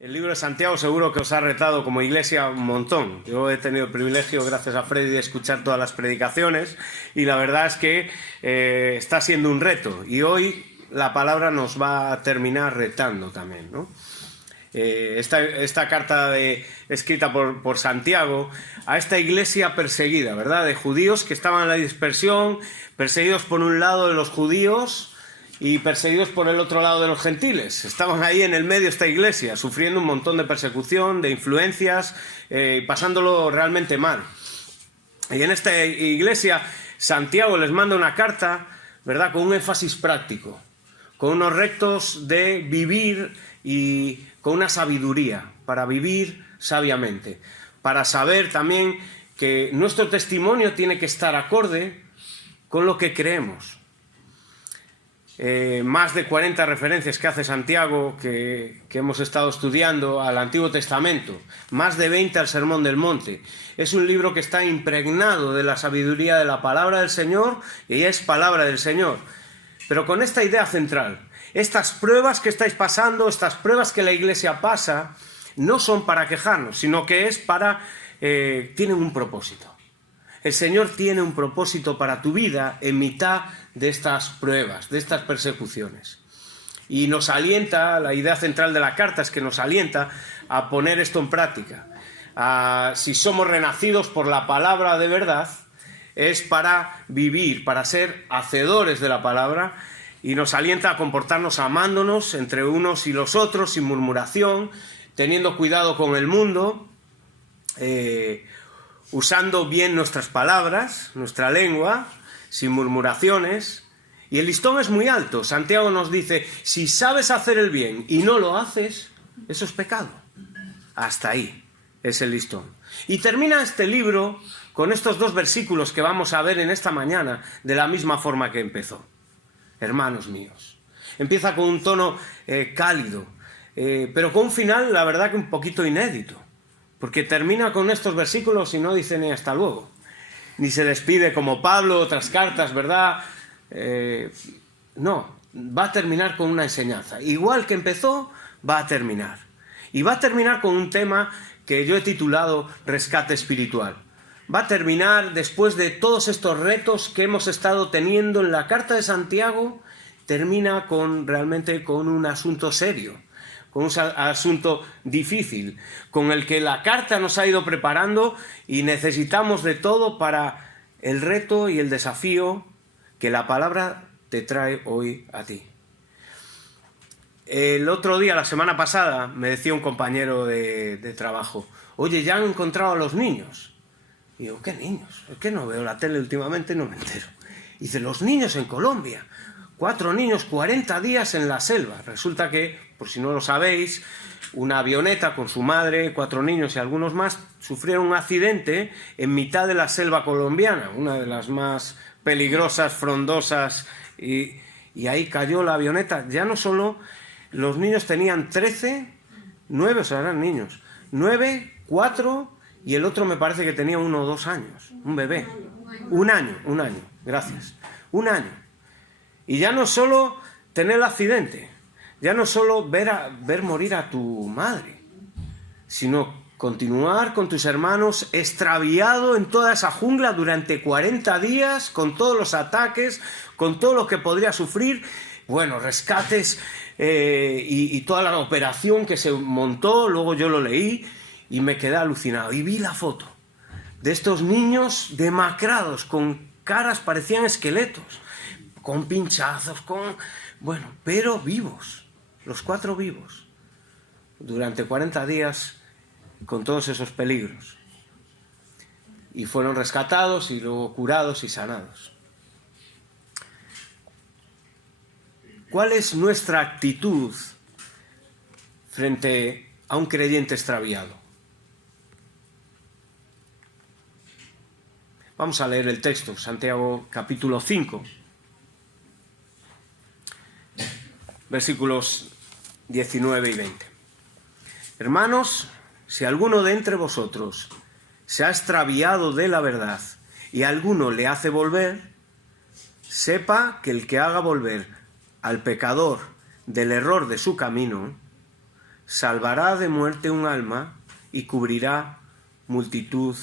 El libro de Santiago seguro que os ha retado como iglesia un montón. Yo he tenido el privilegio, gracias a Freddy, de escuchar todas las predicaciones y la verdad es que está siendo un reto y hoy la palabra nos va a terminar retando también, ¿no? Esta carta escrita por Santiago a esta iglesia perseguida, ¿verdad? De judíos que estaban en la dispersión, perseguidos por un lado de los judíos y perseguidos por el otro lado de los gentiles. Estaban ahí en el medio esta iglesia, sufriendo un montón de persecución, de influencias, pasándolo realmente mal. Y en esta iglesia Santiago les manda una carta, ¿verdad?, con un énfasis práctico, con unos retos de vivir y con una sabiduría, para vivir sabiamente, para saber también que nuestro testimonio tiene que estar acorde con lo que creemos. Más de 40 referencias que hace Santiago que hemos estado estudiando al Antiguo Testamento, más de 20 al Sermón del Monte. Es un libro que está impregnado de la sabiduría de la palabra del Señor y es palabra del Señor, pero con esta idea central. Estas pruebas que estáis pasando, estas pruebas que la iglesia pasa, no son para quejarnos, sino que es para... tienen un propósito. El Señor tiene un propósito para tu vida en mitad de estas pruebas, de estas persecuciones. Y nos alienta, la idea central de la carta es que nos alienta a poner esto en práctica. Si somos renacidos por la palabra de verdad, es para vivir, para ser hacedores de la palabra, y nos alienta a comportarnos amándonos entre unos y los otros, sin murmuración, teniendo cuidado con el mundo, usando bien nuestras palabras, nuestra lengua, sin murmuraciones. Y el listón es muy alto. Santiago nos dice, si sabes hacer el bien y no lo haces, eso es pecado. Hasta ahí es el listón. Y termina este libro con estos dos versículos que vamos a ver en esta mañana, de la misma forma que empezó. Hermanos míos. Empieza con un tono cálido, pero con un final, la verdad, que un poquito inédito. Porque termina con estos versículos y no dice ni hasta luego. Ni se despide como Pablo, otras cartas, ¿verdad? No, va a terminar con una enseñanza. Igual que empezó, va a terminar. Y va a terminar con un tema que yo he titulado Rescate Espiritual. Va a terminar después de todos estos retos que hemos estado teniendo en la carta de Santiago, termina realmente con un asunto serio, con un asunto difícil, con el que la carta nos ha ido preparando y necesitamos de todo para el reto y el desafío que la palabra te trae hoy a ti. El otro día, la semana pasada, me decía un compañero de trabajo, oye, ya han encontrado a los niños. Y digo, ¿qué niños? Es que no veo la tele últimamente, no me entero. Y dice, los niños en Colombia. 4 niños, 40 días en la selva. Resulta que, por si no lo sabéis, una avioneta con su madre, 4 niños y algunos más, sufrieron un accidente en mitad de la selva colombiana, una de las más peligrosas, frondosas, y ahí cayó la avioneta. Ya no solo, los niños tenían 13, 9, o sea, eran niños, 9, 4... y el otro me parece que tenía 1 o 2 años, un bebé. Un año, gracias. Un año. Y ya no solo tener el accidente, ya no solo ver morir a tu madre, sino continuar con tus hermanos extraviado en toda esa jungla durante 40 días, con todos los ataques, con todo lo que podría sufrir, bueno, rescates y toda la operación que se montó. Luego yo lo leí y me quedé alucinado. Y vi la foto de estos niños demacrados, con caras, parecían esqueletos, con pinchazos, bueno, pero vivos, los 4 vivos, durante 40 días, con todos esos peligros. Y fueron rescatados y luego curados y sanados. ¿Cuál es nuestra actitud frente a un creyente extraviado? Vamos a leer el texto, Santiago capítulo 5, versículos 19 y 20. Hermanos, si alguno de entre vosotros se ha extraviado de la verdad y alguno le hace volver, sepa que el que haga volver al pecador del error de su camino, salvará de muerte un alma y cubrirá multitud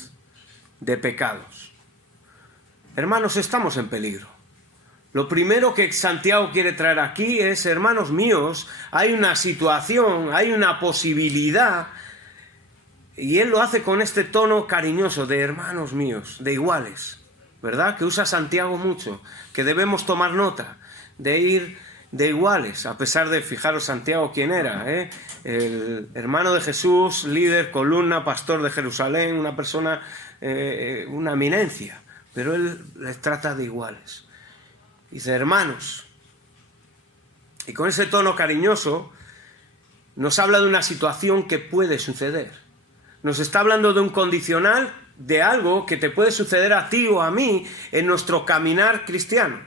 de pecados. Hermanos, estamos en peligro. Lo primero que Santiago quiere traer aquí es, hermanos míos, hay una situación, hay una posibilidad, y él lo hace con este tono cariñoso de hermanos míos, de iguales, ¿verdad? Que usa Santiago mucho, que debemos tomar nota de ir de iguales, a pesar de, fijaros Santiago quién era, el hermano de Jesús, líder, columna, pastor de Jerusalén, una persona, una eminencia, pero él les trata de iguales. Dice, hermanos, y con ese tono cariñoso nos habla de una situación que puede suceder. Nos está hablando de un condicional, de algo que te puede suceder a ti o a mí en nuestro caminar cristiano.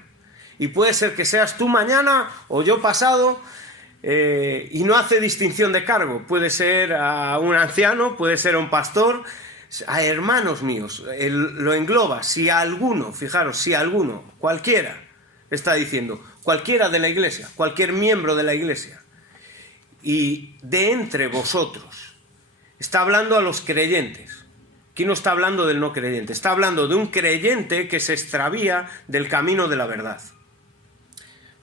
Y puede ser que seas tú mañana o yo pasado, y no hace distinción de cargo. Puede ser a un anciano, puede ser a un pastor, a hermanos míos. Lo engloba. Si a alguno, fijaros, si a alguno, cualquiera, está diciendo, cualquiera de la iglesia, cualquier miembro de la iglesia, y de entre vosotros, está hablando a los creyentes. Aquí no está hablando del no creyente, está hablando de un creyente que se extravía del camino de la verdad.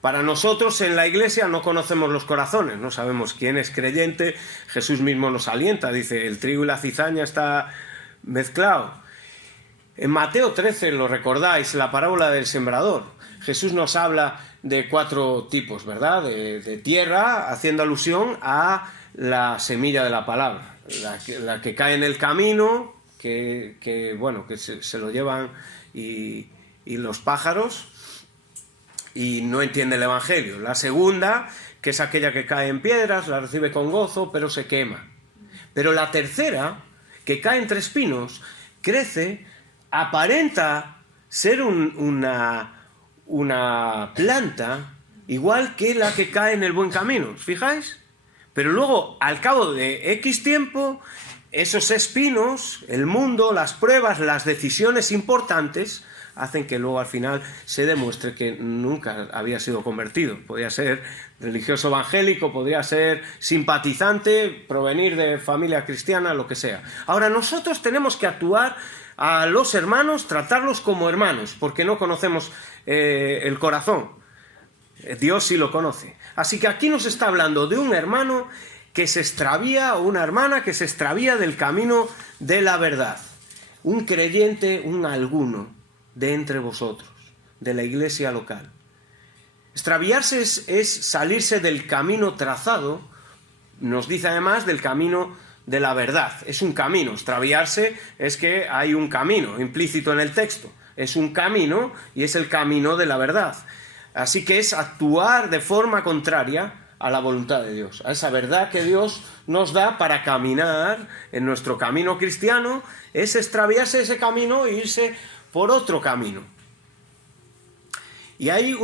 Para nosotros en la iglesia no conocemos los corazones, no sabemos quién es creyente. Jesús mismo nos alienta, dice, el trigo y la cizaña está mezclado. En Mateo 13, lo recordáis, la parábola del sembrador, Jesús nos habla de 4 tipos, ¿verdad? De tierra, haciendo alusión a la semilla de la palabra. La que cae en el camino, que se lo llevan y los pájaros, y no entiende el evangelio. La segunda, que es aquella que cae en piedras, la recibe con gozo, pero se quema. Pero la tercera, que cae entre espinos, crece, aparenta ser una planta igual que la que cae en el buen camino, ¿os fijáis? Pero luego, al cabo de X tiempo, esos espinos, el mundo, las pruebas, las decisiones importantes, hacen que luego al final se demuestre que nunca había sido convertido. Podía ser religioso evangélico, podría ser simpatizante, provenir de familia cristiana, lo que sea. Ahora, nosotros tenemos que actuar a los hermanos, tratarlos como hermanos, porque no conocemos el corazón. Dios sí lo conoce. Así que aquí nos está hablando de un hermano que se extravía, o una hermana que se extravía del camino de la verdad. Un creyente, un alguno de entre vosotros, de la iglesia local. Extraviarse es salirse del camino trazado, nos dice además del camino de la verdad. Es un camino. Extraviarse es que hay un camino implícito en el texto. Es un camino y es el camino de la verdad. Así que es actuar de forma contraria a la voluntad de Dios, a esa verdad que Dios nos da para caminar en nuestro camino cristiano. Es extraviarse de ese camino e irse por otro camino. Y hay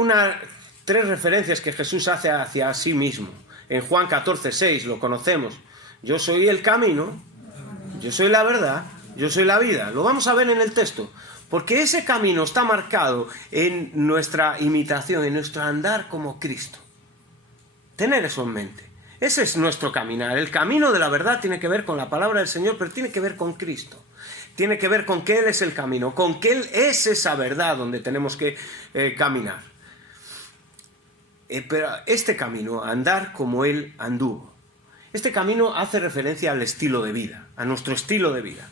3 referencias que Jesús hace hacia sí mismo. En Juan 14:6 lo conocemos. Yo soy el camino, yo soy la verdad, yo soy la vida. Lo vamos a ver en el texto. Porque ese camino está marcado en nuestra imitación, en nuestro andar como Cristo. Tener eso en mente. Ese es nuestro caminar. El camino de la verdad tiene que ver con la palabra del Señor, pero tiene que ver con Cristo. Tiene que ver con que Él es el camino, con que Él es esa verdad donde tenemos que caminar. Pero este camino, andar como Él anduvo. Este camino hace referencia al estilo de vida, a nuestro estilo de vida,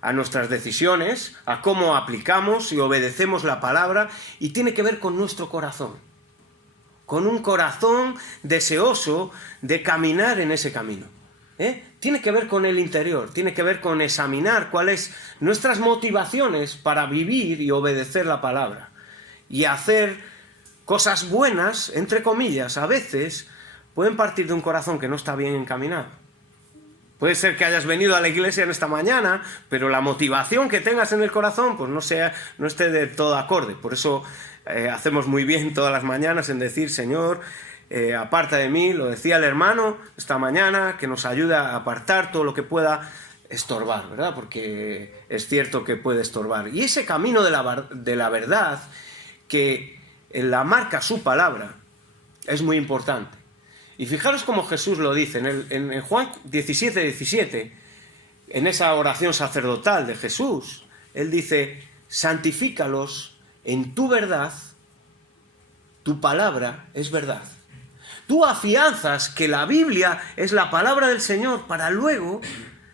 a nuestras decisiones, a cómo aplicamos y obedecemos la palabra, y tiene que ver con nuestro corazón, con un corazón deseoso de caminar en ese camino. Tiene que ver con el interior, tiene que ver con examinar cuáles nuestras motivaciones para vivir y obedecer la palabra y hacer cosas buenas, entre comillas, a veces pueden partir de un corazón que no está bien encaminado. Puede ser que hayas venido a la iglesia en esta mañana, pero la motivación que tengas en el corazón pues no esté de todo acorde. Por eso hacemos muy bien todas las mañanas en decir, Señor, aparta de mí, lo decía el hermano esta mañana, que nos ayuda a apartar todo lo que pueda estorbar, ¿verdad? Porque es cierto que puede estorbar. Y ese camino de la verdad, que la marca su palabra, es muy importante. Y fijaros cómo Jesús lo dice, en Juan 17:17, en esa oración sacerdotal de Jesús, Él dice, santifícalos en tu verdad, tu palabra es verdad. Tú afianzas que la Biblia es la palabra del Señor para luego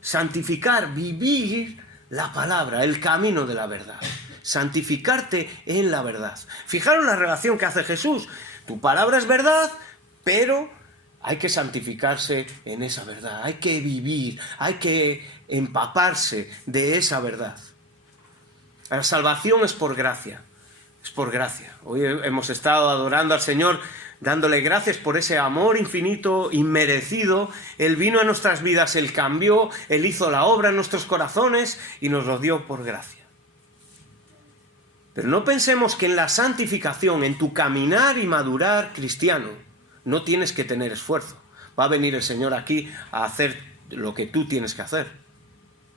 santificar, vivir la palabra, el camino de la verdad. Santificarte en la verdad. Fijaros la relación que hace Jesús. Tu palabra es verdad, pero hay que santificarse en esa verdad. Hay que vivir, hay que empaparse de esa verdad. La salvación es por gracia. Es por gracia. Hoy hemos estado adorando al Señor, dándole gracias por ese amor infinito, inmerecido. Él vino a nuestras vidas, Él cambió, Él hizo la obra en nuestros corazones y nos lo dio por gracia. Pero no pensemos que en la santificación, en tu caminar y madurar cristiano, no tienes que tener esfuerzo. Va a venir el Señor aquí a hacer lo que tú tienes que hacer.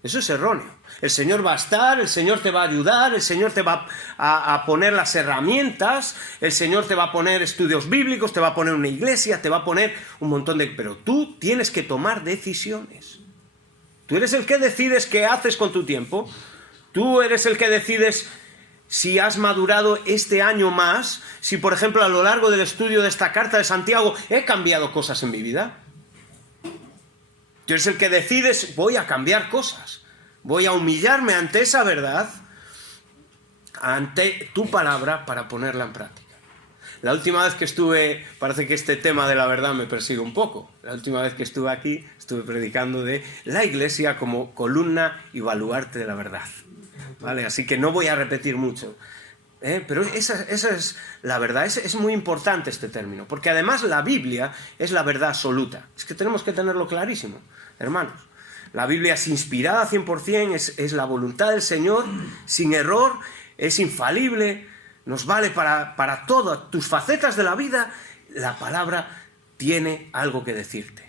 Eso es erróneo. El Señor va a estar, el Señor te va a ayudar, el Señor te va a poner las herramientas, el Señor te va a poner estudios bíblicos, te va a poner una iglesia, te va a poner un montón de... Pero tú tienes que tomar decisiones. Tú eres el que decides qué haces con tu tiempo. Tú eres el que decides si has madurado este año más, si por ejemplo a lo largo del estudio de esta carta de Santiago he cambiado cosas en mi vida. Tú eres el que decides, voy a cambiar cosas, voy a humillarme ante esa verdad, ante tu palabra para ponerla en práctica. La última vez que estuve, parece que este tema de la verdad me persigue un poco, la última vez que estuve aquí, estuve predicando de la iglesia como columna y baluarte de la verdad. ¿Vale? Así que no voy a repetir mucho. Pero esa es la verdad, es muy importante este término, porque además la Biblia es la verdad absoluta. Es que tenemos que tenerlo clarísimo, hermanos. La Biblia es inspirada 100%, es la voluntad del Señor, sin error, es infalible, nos vale para todas tus facetas de la vida. La palabra tiene algo que decirte.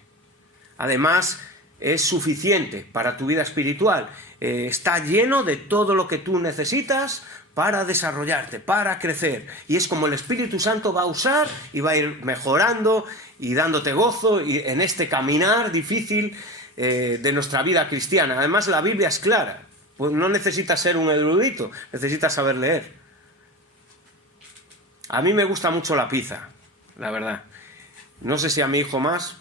Además, es suficiente para tu vida espiritual. Está lleno de todo lo que tú necesitas para desarrollarte, para crecer. Y es como el Espíritu Santo va a usar y va a ir mejorando y dándote gozo y en este caminar difícil de nuestra vida cristiana. Además, la Biblia es clara. Pues no necesitas ser un erudito, necesitas saber leer. A mí me gusta mucho la pizza, la verdad. No sé si a mi hijo más...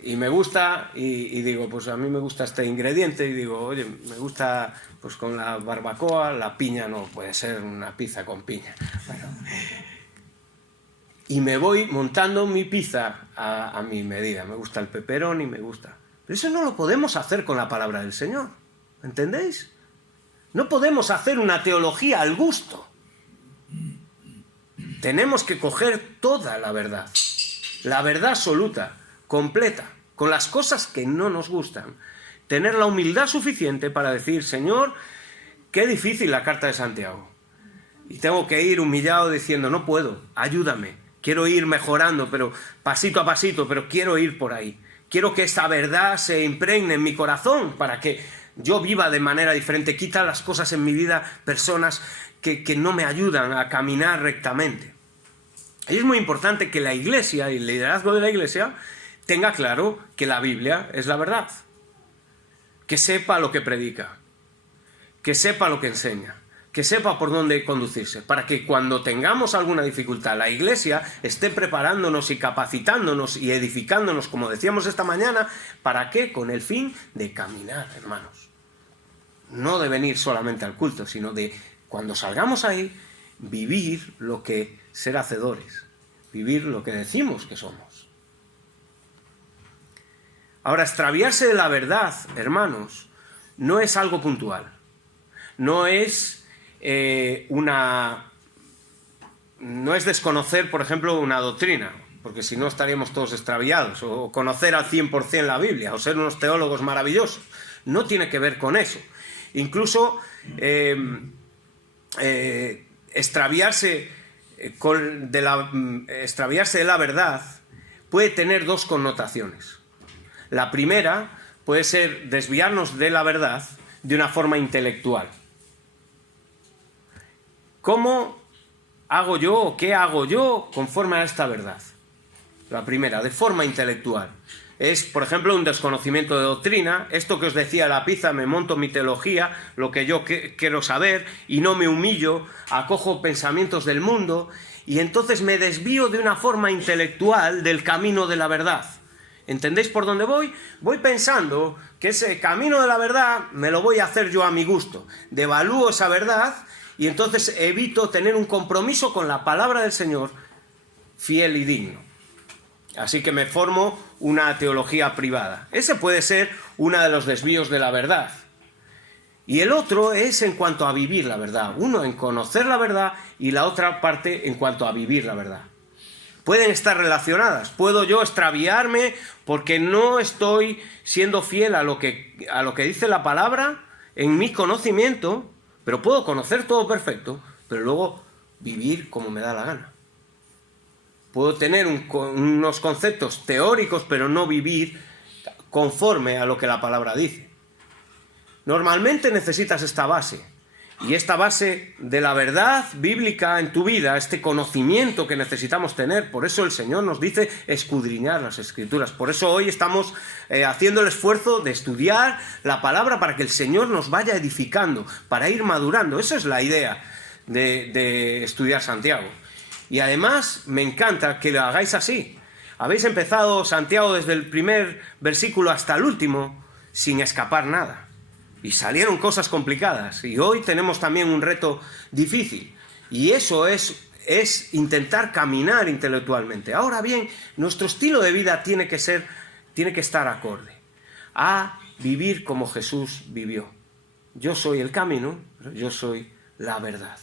Y me gusta, y digo, pues a mí me gusta este ingrediente, y digo, oye, me gusta pues con la barbacoa, la piña no puede ser una pizza con piña. Bueno. Y me voy montando mi pizza a mi medida. Me gusta el pepperoni, me gusta. Pero eso no lo podemos hacer con la palabra del Señor. ¿Entendéis? No podemos hacer una teología al gusto. Tenemos que coger toda la verdad absoluta, completa, con las cosas que no nos gustan. Tener la humildad suficiente para decir, Señor, qué difícil la carta de Santiago. Y tengo que ir humillado diciendo, no puedo, ayúdame. Quiero ir mejorando, pero pasito a pasito, pero quiero ir por ahí. Quiero que esta verdad se impregne en mi corazón para que yo viva de manera diferente. Quita las cosas en mi vida, personas que no me ayudan a caminar rectamente. Y es muy importante que la iglesia y el liderazgo de la iglesia tenga claro que la Biblia es la verdad. Que sepa lo que predica. Que sepa lo que enseña. Que sepa por dónde conducirse. Para que cuando tengamos alguna dificultad, la iglesia esté preparándonos y capacitándonos y edificándonos, como decíamos esta mañana. ¿Para qué? Con el fin de caminar, hermanos. No de venir solamente al culto, sino de, cuando salgamos ahí, vivir lo que ser hacedores, vivir lo que decimos que somos. Ahora, extraviarse de la verdad, hermanos, no es algo puntual. No es no es desconocer, por ejemplo, una doctrina, porque si no estaríamos todos extraviados, o conocer al 100% la Biblia, o ser unos teólogos maravillosos. No tiene que ver con eso. Incluso extraviarse de la verdad puede tener dos connotaciones. La primera puede ser desviarnos de la verdad de una forma intelectual. ¿Cómo hago yo o qué hago yo conforme a esta verdad? La primera, de forma intelectual. Es, por ejemplo, un desconocimiento de doctrina. Esto que os decía la pizza, me monto mi teología, lo que yo quiero saber, y no me humillo, acojo pensamientos del mundo, y entonces me desvío de una forma intelectual del camino de la verdad. ¿Entendéis por dónde voy? Voy pensando que ese camino de la verdad me lo voy a hacer yo a mi gusto. Devalúo esa verdad y entonces evito tener un compromiso con la palabra del Señor fiel y digno. Así que me formo una teología privada. Ese puede ser uno de los desvíos de la verdad. Y el otro es en cuanto a vivir la verdad. Uno en conocer la verdad y la otra parte en cuanto a vivir la verdad. Pueden estar relacionadas. Puedo yo extraviarme porque no estoy siendo fiel a lo que dice la palabra en mi conocimiento, pero puedo conocer todo perfecto, pero luego vivir como me da la gana. Puedo tener unos conceptos teóricos, pero no vivir conforme a lo que la palabra dice. Normalmente necesitas esta base. Y esta base de la verdad bíblica en tu vida, este conocimiento que necesitamos tener, por eso el Señor nos dice escudriñar las Escrituras. Por eso hoy estamos haciendo el esfuerzo de estudiar la palabra para que el Señor nos vaya edificando, para ir madurando. Esa es la idea de estudiar Santiago. Y además me encanta que lo hagáis así. Habéis empezado Santiago desde el primer versículo hasta el último sin escapar nada. Y salieron cosas complicadas. Y hoy tenemos también un reto difícil. Y eso es intentar caminar intelectualmente. Ahora bien, nuestro estilo de vida tiene que estar acorde a vivir como Jesús vivió. Yo soy el camino, yo soy la verdad.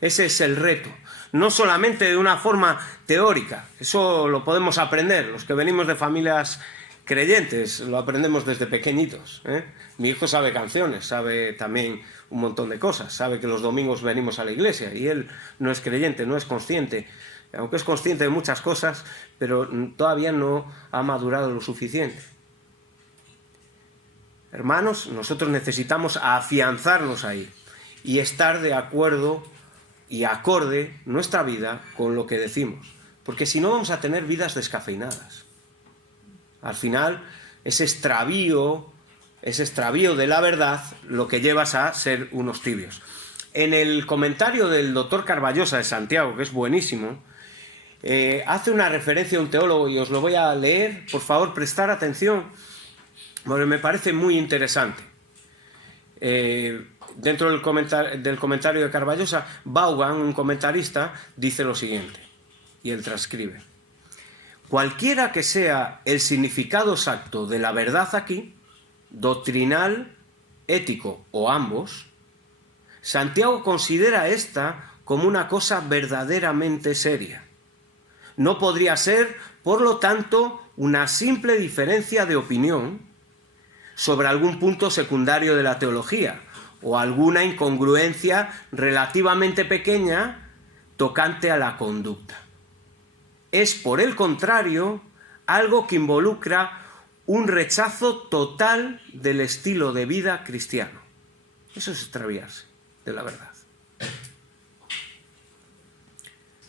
Ese es el reto. No solamente de una forma teórica. Eso lo podemos aprender. Los que venimos de familias creyentes, lo aprendemos desde pequeñitos, ¿eh? Mi hijo sabe canciones, sabe también un montón de cosas, sabe que los domingos venimos a la iglesia y él no es creyente, no es consciente, aunque es consciente de muchas cosas, pero todavía no ha madurado lo suficiente. Hermanos, nosotros necesitamos afianzarnos ahí y estar de acuerdo y acorde nuestra vida con lo que decimos, porque si no vamos a tener vidas descafeinadas. Al final, ese extravío de la verdad lo que llevas a ser unos tibios. En el comentario del doctor Carballosa de Santiago, que es buenísimo, hace una referencia a un teólogo y os lo voy a leer. Por favor, prestar atención, porque me parece muy interesante. Dentro del comentario de Carballosa, Vaughan, un comentarista, dice lo siguiente, y él transcribe. Cualquiera que sea el significado exacto de la verdad aquí, doctrinal, ético o ambos, Santiago considera esta como una cosa verdaderamente seria. No podría ser, por lo tanto, una simple diferencia de opinión sobre algún punto secundario de la teología o alguna incongruencia relativamente pequeña tocante a la conducta. Es, por el contrario, algo que involucra un rechazo total del estilo de vida cristiano. Eso es extraviarse de la verdad.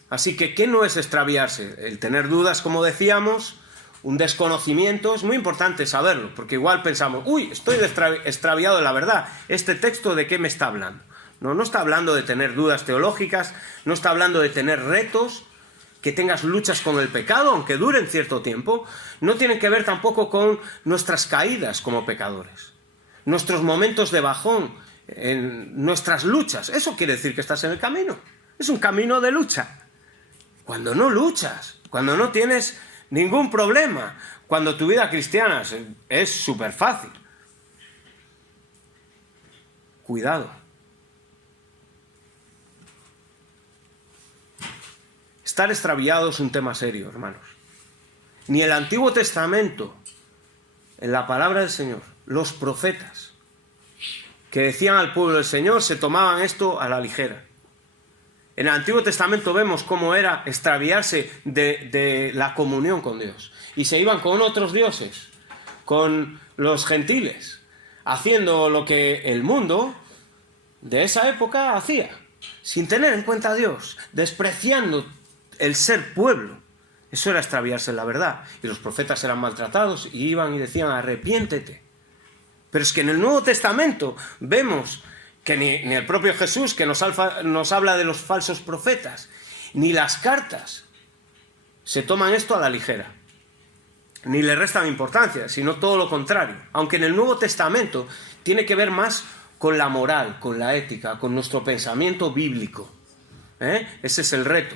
Así que, ¿qué no es extraviarse? El tener dudas, como decíamos, un desconocimiento, es muy importante saberlo, porque igual pensamos, uy, estoy extraviado de la verdad, ¿este texto de qué me está hablando? No está hablando de tener dudas teológicas, no está hablando de tener retos, que tengas luchas con el pecado, aunque duren cierto tiempo, no tienen que ver tampoco con nuestras caídas como pecadores, nuestros momentos de bajón, en nuestras luchas. Eso quiere decir que estás en el camino. Es un camino de lucha. Cuando no luchas, cuando no tienes ningún problema, cuando tu vida cristiana es súper fácil. Cuidado. Estar extraviado es un tema serio, hermanos. Ni el Antiguo Testamento, en la palabra del Señor, los profetas que decían al pueblo del Señor se tomaban esto a la ligera. En el Antiguo Testamento vemos cómo era extraviarse de la comunión con Dios. Y se iban con otros dioses, con los gentiles, haciendo lo que el mundo de esa época hacía, sin tener en cuenta a Dios, despreciando el ser pueblo Eso era extraviarse en la verdad. Y los profetas eran maltratados y iban y decían, arrepiéntete. Pero es que en el Nuevo Testamento vemos que ni el propio Jesús, que nos habla de los falsos profetas, ni las cartas se toman esto a la ligera, ni le restan importancia, sino todo lo contrario. Aunque en el Nuevo Testamento tiene que ver más con la moral, con la ética, con nuestro pensamiento bíblico. Ese es el reto.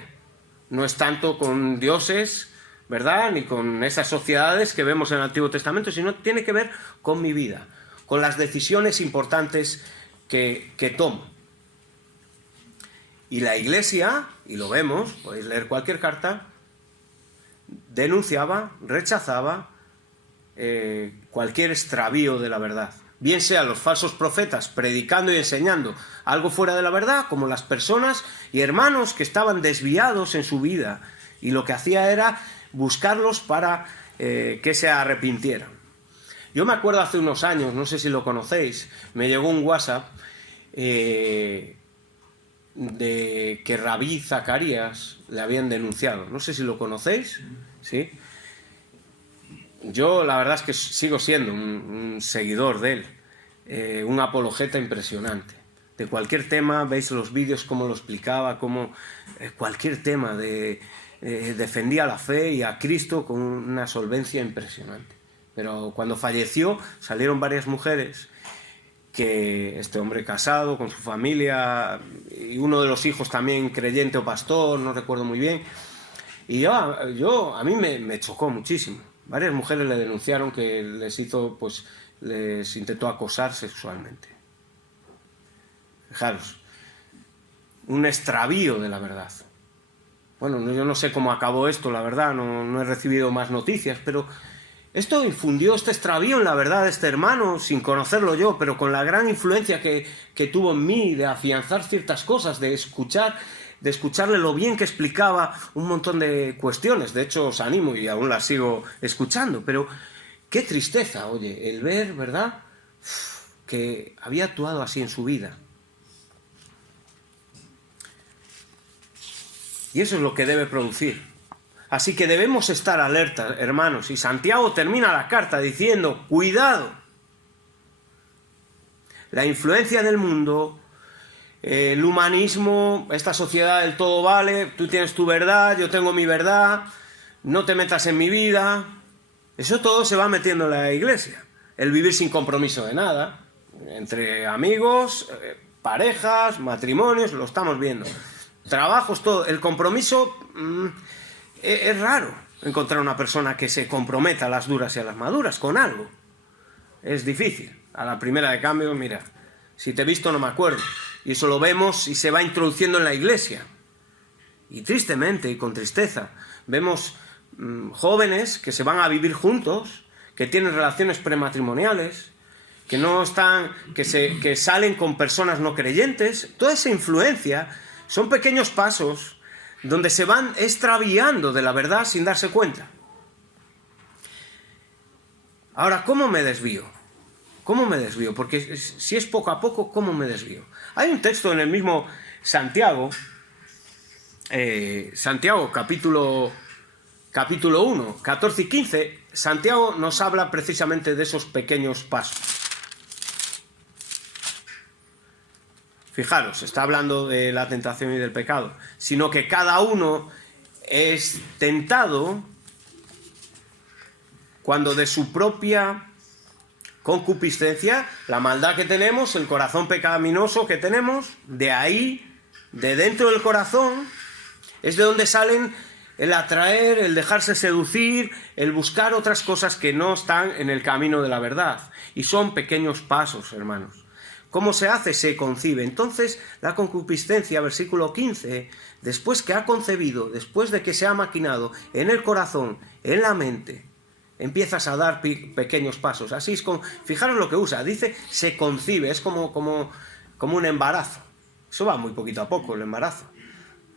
No es tanto con dioses, ¿verdad?, ni con esas sociedades que vemos en el Antiguo Testamento, sino tiene que ver con mi vida, con las decisiones importantes que tomo. Y la Iglesia, y lo vemos, podéis leer cualquier carta, denunciaba, rechazaba cualquier extravío de la verdad. Bien sean los falsos profetas predicando y enseñando algo fuera de la verdad, como las personas y hermanos que estaban desviados en su vida, y lo que hacía era buscarlos para que se arrepintieran. Yo me acuerdo hace unos años, no sé si lo conocéis, me llegó un WhatsApp de que Rabí Zacarías le habían denunciado. No sé si lo conocéis, ¿sí? Yo la verdad es que sigo siendo un seguidor de él, un apologeta impresionante. De cualquier tema, veis los vídeos cómo lo explicaba, cómo cualquier tema defendía la fe y a Cristo con una solvencia impresionante. Pero cuando falleció salieron varias mujeres que este hombre casado con su familia y uno de los hijos también creyente o pastor, no recuerdo muy bien, y a mí me chocó muchísimo. Varias mujeres le denunciaron que les intentó acosar sexualmente. Fijaros, un extravío de la verdad. Bueno, yo no sé cómo acabó esto, la verdad, no he recibido más noticias, pero esto infundió este extravío en la verdad de este hermano, sin conocerlo yo, pero con la gran influencia que tuvo en mí, de afianzar ciertas cosas, de escucharle lo bien que explicaba un montón de cuestiones. De hecho, os animo y aún las sigo escuchando, pero qué tristeza, oye, el ver, ¿verdad?, que había actuado así en su vida. Y eso es lo que debe producir. Así que debemos estar alertas, hermanos. Y Santiago termina la carta diciendo, cuidado. La influencia del mundo, el humanismo, esta sociedad del todo vale, tú tienes tu verdad, yo tengo mi verdad, no te metas en mi vida. Eso todo se va metiendo en la Iglesia. El vivir sin compromiso de nada, entre amigos, parejas, matrimonios, lo estamos viendo. Trabajos, todo. El compromiso... Es raro encontrar una persona que se comprometa a las duras y a las maduras con algo. Es difícil. A la primera de cambio, mira, si te he visto no me acuerdo. Y eso lo vemos y se va introduciendo en la Iglesia. Y tristemente y con tristeza vemos jóvenes que se van a vivir juntos, que tienen relaciones prematrimoniales, que no están, que salen con personas no creyentes. Toda esa influencia son pequeños pasos donde se van extraviando de la verdad sin darse cuenta. Ahora, ¿cómo me desvío? ¿Cómo me desvío? Porque si es poco a poco, ¿cómo me desvío? Hay un texto en el mismo Santiago, capítulo 1, 14 y 15, Santiago nos habla precisamente de esos pequeños pasos. Fijaros, está hablando de la tentación y del pecado, sino que cada uno es tentado cuando de su propia concupiscencia, la maldad que tenemos, el corazón pecaminoso que tenemos, de ahí, de dentro del corazón, es de donde salen el atraer, el dejarse seducir, el buscar otras cosas que no están en el camino de la verdad. Y son pequeños pasos, hermanos. ¿Cómo se hace? Se concibe. Entonces, la concupiscencia, versículo 15, después que ha concebido, después de que se ha maquinado en el corazón, en la mente, empiezas a dar pequeños pasos. Así es como, fijaros lo que usa, dice, se concibe, es como un embarazo. Eso va muy poquito a poco, el embarazo.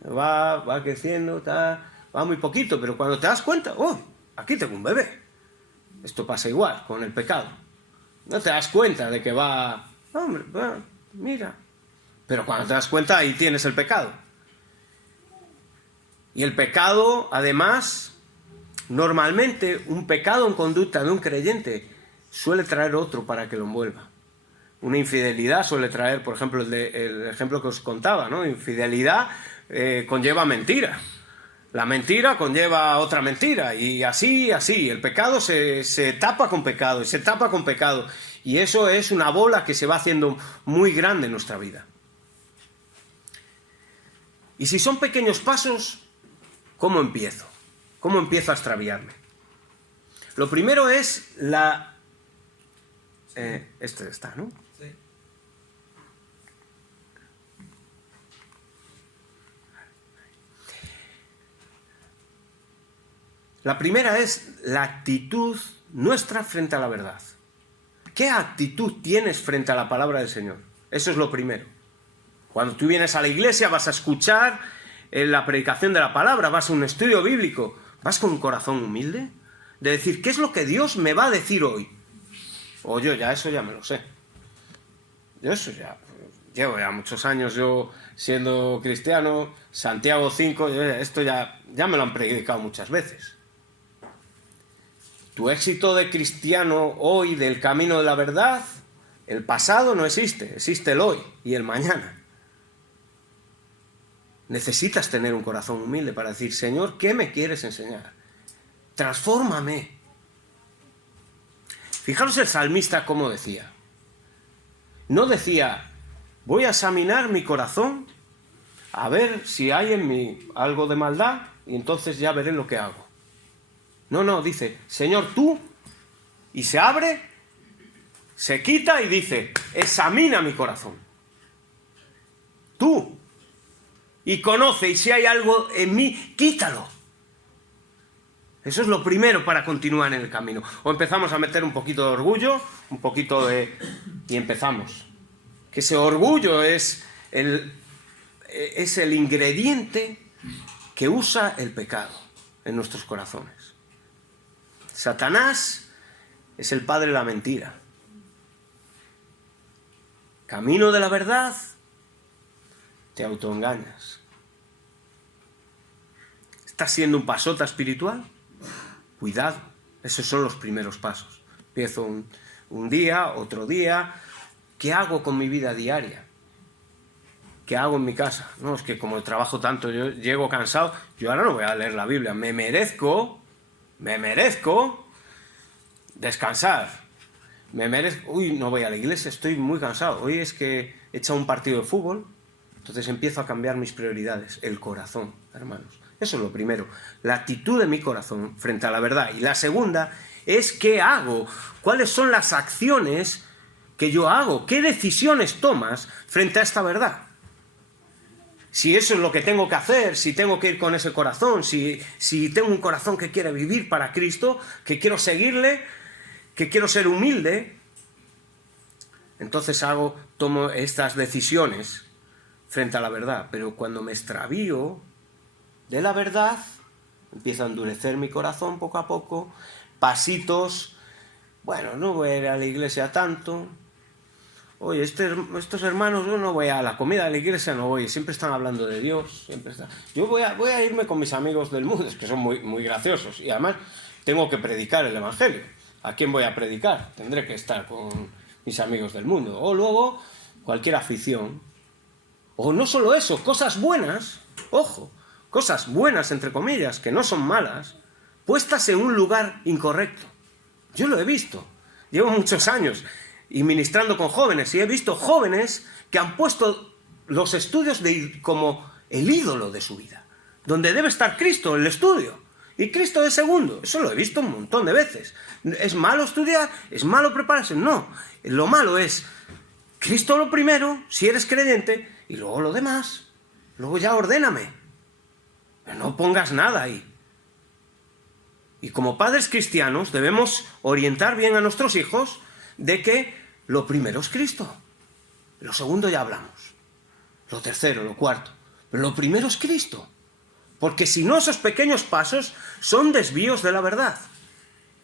Va creciendo, va muy poquito, pero cuando te das cuenta, ¡oh! Aquí tengo un bebé. Esto pasa igual con el pecado. No te das cuenta de que va... Hombre, bueno, mira. Pero cuando te das cuenta, ahí tienes el pecado. Y el pecado, además, Normalmente un pecado en conducta de un creyente suele traer otro para que lo envuelva. Una infidelidad suele traer, por ejemplo, el ejemplo que os contaba, ¿no? Infidelidad conlleva mentira. La mentira conlleva otra mentira, y así, el pecado se tapa con pecado, y se tapa con pecado, y eso es una bola que se va haciendo muy grande en nuestra vida. Y si son pequeños pasos, ¿cómo empiezo? ¿Cómo empiezo a extraviarme? Lo primero es la... este está, ¿no? Sí. La primera es la actitud nuestra frente a la verdad. ¿Qué actitud tienes frente a la palabra del Señor? Eso es lo primero. Cuando tú vienes a la iglesia vas a escuchar la predicación de la palabra, vas a un estudio bíblico, vas con un corazón humilde, de decir, ¿qué es lo que Dios me va a decir hoy? O yo ya, eso ya me lo sé. Yo eso ya, llevo ya muchos años yo siendo cristiano, Santiago 5, esto ya me lo han predicado muchas veces. Tu éxito de cristiano hoy, del camino de la verdad, el pasado no existe, existe el hoy y el mañana. Necesitas tener un corazón humilde para decir, Señor, ¿qué me quieres enseñar? Transfórmame. Fijaros el salmista cómo decía. No decía, voy a examinar mi corazón, a ver si hay en mí algo de maldad, y entonces ya veré lo que hago. No, dice, Señor, tú, y se abre, se quita y dice, examina mi corazón. Tú, y conoce, y si hay algo en mí, quítalo. Eso es lo primero para continuar en el camino. O empezamos a meter un poquito de orgullo, un poquito de... y empezamos. Que ese orgullo es el ingrediente que usa el pecado en nuestros corazones. Satanás es el padre de la mentira. Camino de la verdad, te autoengañas. ¿Estás siendo un pasota espiritual? Cuidado, esos son los primeros pasos. Empiezo un día, otro día. ¿Qué hago con mi vida diaria? ¿Qué hago en mi casa? No, es que como trabajo tanto, yo llego cansado, yo ahora no voy a leer la Biblia. Me merezco descansar. Uy, no voy a la iglesia, estoy muy cansado. Hoy es que he echado un partido de fútbol, entonces empiezo a cambiar mis prioridades. El corazón, hermanos. Eso es lo primero. La actitud de mi corazón frente a la verdad. Y la segunda es ¿qué hago? ¿Cuáles son las acciones que yo hago? ¿Qué decisiones tomas frente a esta verdad? Si eso es lo que tengo que hacer, si tengo que ir con ese corazón, si tengo un corazón que quiere vivir para Cristo, que quiero seguirle, que quiero ser humilde, entonces tomo estas decisiones frente a la verdad. Pero cuando me extravío de la verdad, empiezo a endurecer mi corazón poco a poco, pasitos, bueno, no voy a ir a la iglesia tanto. Oye, estos hermanos, yo no voy a la comida de la iglesia, no voy, siempre están hablando de Dios, yo voy a irme con mis amigos del mundo, es que son muy, muy graciosos, y además tengo que predicar el evangelio. ¿A quién voy a predicar? Tendré que estar con mis amigos del mundo. O luego, cualquier afición. O no solo eso, cosas buenas, ojo, cosas buenas, entre comillas, que no son malas, puestas en un lugar incorrecto. Yo lo he visto, llevo muchos años y ministrando con jóvenes, y he visto jóvenes que han puesto los estudios como el ídolo de su vida, donde debe estar Cristo en el estudio, y Cristo de segundo. Eso lo he visto un montón de veces. ¿Es malo estudiar? ¿Es malo prepararse? No, lo malo es Cristo lo primero, si eres creyente, y luego lo demás, luego ya ordéname, pero no pongas nada ahí. Y como padres cristianos debemos orientar bien a nuestros hijos de que lo primero es Cristo. Lo segundo ya hablamos. Lo tercero, lo cuarto. Pero lo primero es Cristo. Porque si no, esos pequeños pasos son desvíos de la verdad.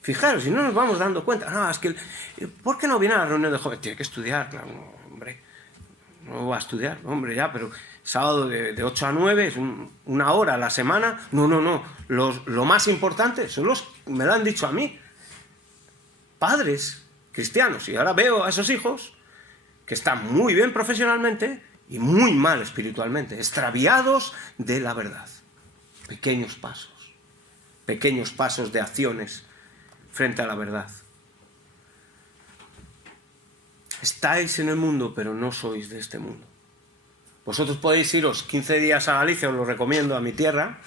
Fijaros, si no nos vamos dando cuenta. No, es que, ¿por qué no viene a la reunión de jóvenes? Tiene que estudiar, claro, no, hombre. no voy a estudiar, hombre, ya, pero sábado de 8 a 9 es una hora a la semana. No. Lo más importante son me lo han dicho a mí, padres cristianos. Y ahora veo a esos hijos que están muy bien profesionalmente y muy mal espiritualmente, extraviados de la verdad. Pequeños pasos de acciones frente a la verdad. Estáis en el mundo, pero no sois de este mundo. Vosotros podéis iros 15 días a Galicia, os lo recomiendo, a mi tierra,